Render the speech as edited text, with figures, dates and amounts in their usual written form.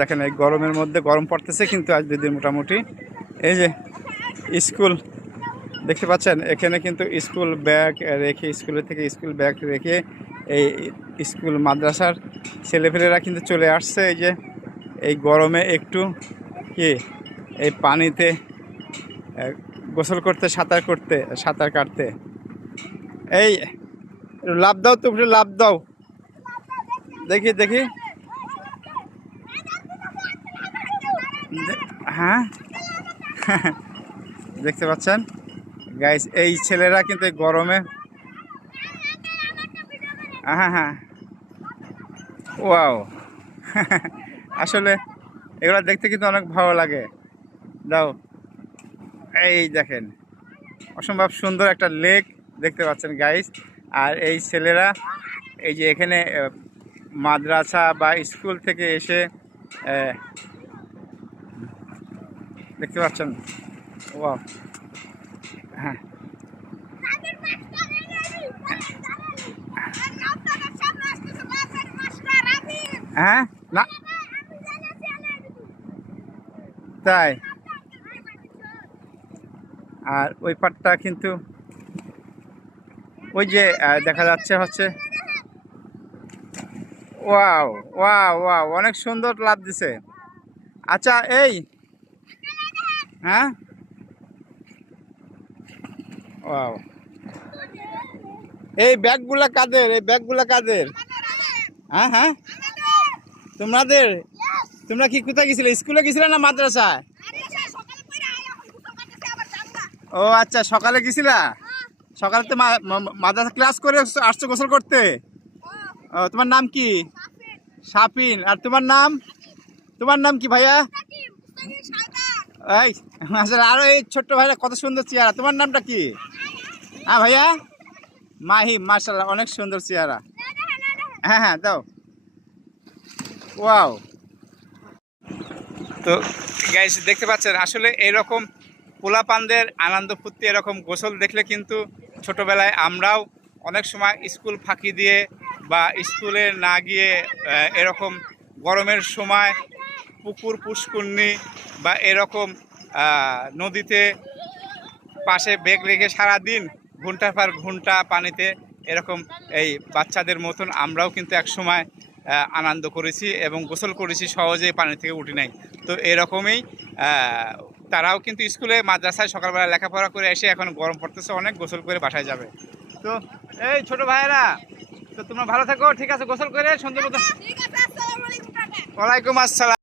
দেখেন এই গরমের মধ্যে গরম পড়তেছে, কিন্তু আজ 2 দিন মোটামুটি এই যে স্কুল দেখতে পাচ্ছেন, এখানে কিন্তু স্কুল ব্যাগ রেখে, স্কুলের থেকে স্কুল ব্যাগ রেখে এই স্কুল মাদ্রাসার ছেলেপেলেরা কিন্তু চলে আসছে এই যে এই গরমে একটু কি এই পানিতে গোসল করতে, সাঁতার কাটতে। এই লাফ দাও, তুমি লাফ দাও, দেখি দেখি। হ্যাঁ দেখতে পাচ্ছেন গাইস, এই ছেলেরা কিন্তু এই গরমে, হ্যাঁ হ্যাঁ ওয়াও আসলে এগুলো দেখতে কিন্তু অনেক ভালো লাগে। দাও, এই দেখেন অসম্ভব সুন্দর একটা লেক দেখতে পাচ্ছেন গাইস। আর এই ছেলেরা এই যে এখানে মাদ্রাসা বা স্কুল থেকে এসে দেখতে পাচ্ছেন, ওয়াও। হ্যাঁ হ্যাঁ না তাই, আর ওই পাটটা কিন্তু ওই যে দেখা যাচ্ছে হচ্ছে, ওয়াও ওয়াও ওয়াও, অনেক সুন্দর লাভ দিছে। আচ্ছা এই, হ্যাঁ ওয়াও, এই ব্যাগগুলা কাদের, এই ব্যাগগুলা কাদের? হ্যাঁ হ্যাঁ তোমাদের, তোমরা কি কোথায় গেছিলে, স্কুলে গেছিলে না মাদ্রাসায়? ও আচ্ছা, সকালে গেছিলা, সকালে তো মাদ্রাসা ক্লাস করে আসছো গোসল করতে। ও তোমার নাম কি? সাপিন। আর তোমার নাম, তোমার নাম কি ভাইয়া? এই আসলে আরো এই ছোট্ট ভাইরা কত সুন্দর চেহারা, তোমার নামটা কি? হ্যাঁ ভাইয়া, মাহিম, মাশাআল্লাহ অনেক সুন্দর চেহারা। হ্যাঁ হ্যাঁ দাও, ওয়াও। তো গাইস দেখতে পাচ্ছেন আসলে এরকম পোলাপানদের আনন্দ ফুর্তি, এরকম গোসল দেখলে কিন্তু ছোটবেলায় আমরাও অনেক সময় স্কুল ফাঁকি দিয়ে বা স্কুলে না গিয়ে এরকম গরমের সময় পুকুর পুষ্কুন্নি বা এরকম নদীতে পাশে ব্যাগ রেখে সারাদিন ঘন্টার পর ঘন্টা পানিতে এরকম এই বাচ্চাদের মতন আমরাও কিন্তু এক সময় আনন্দ করেছি এবং গোসল করেছি, সহজেই পানি থেকে উঠি নাই। তো এরকমই তারাও কিন্তু স্কুলে মাদ্রাসায় সকালবেলা লেখাপড়া করে এসে এখন গরম পড়তেছে অনেক, গোসল করে বাসায় যাবে। তো এই ছোট ভাইয়েরা, তো তোমরা ভালো থাকো, ঠিক আছে, গোসল করে সুন্দর মতো। ওয়ালাইকুম আসসালাম।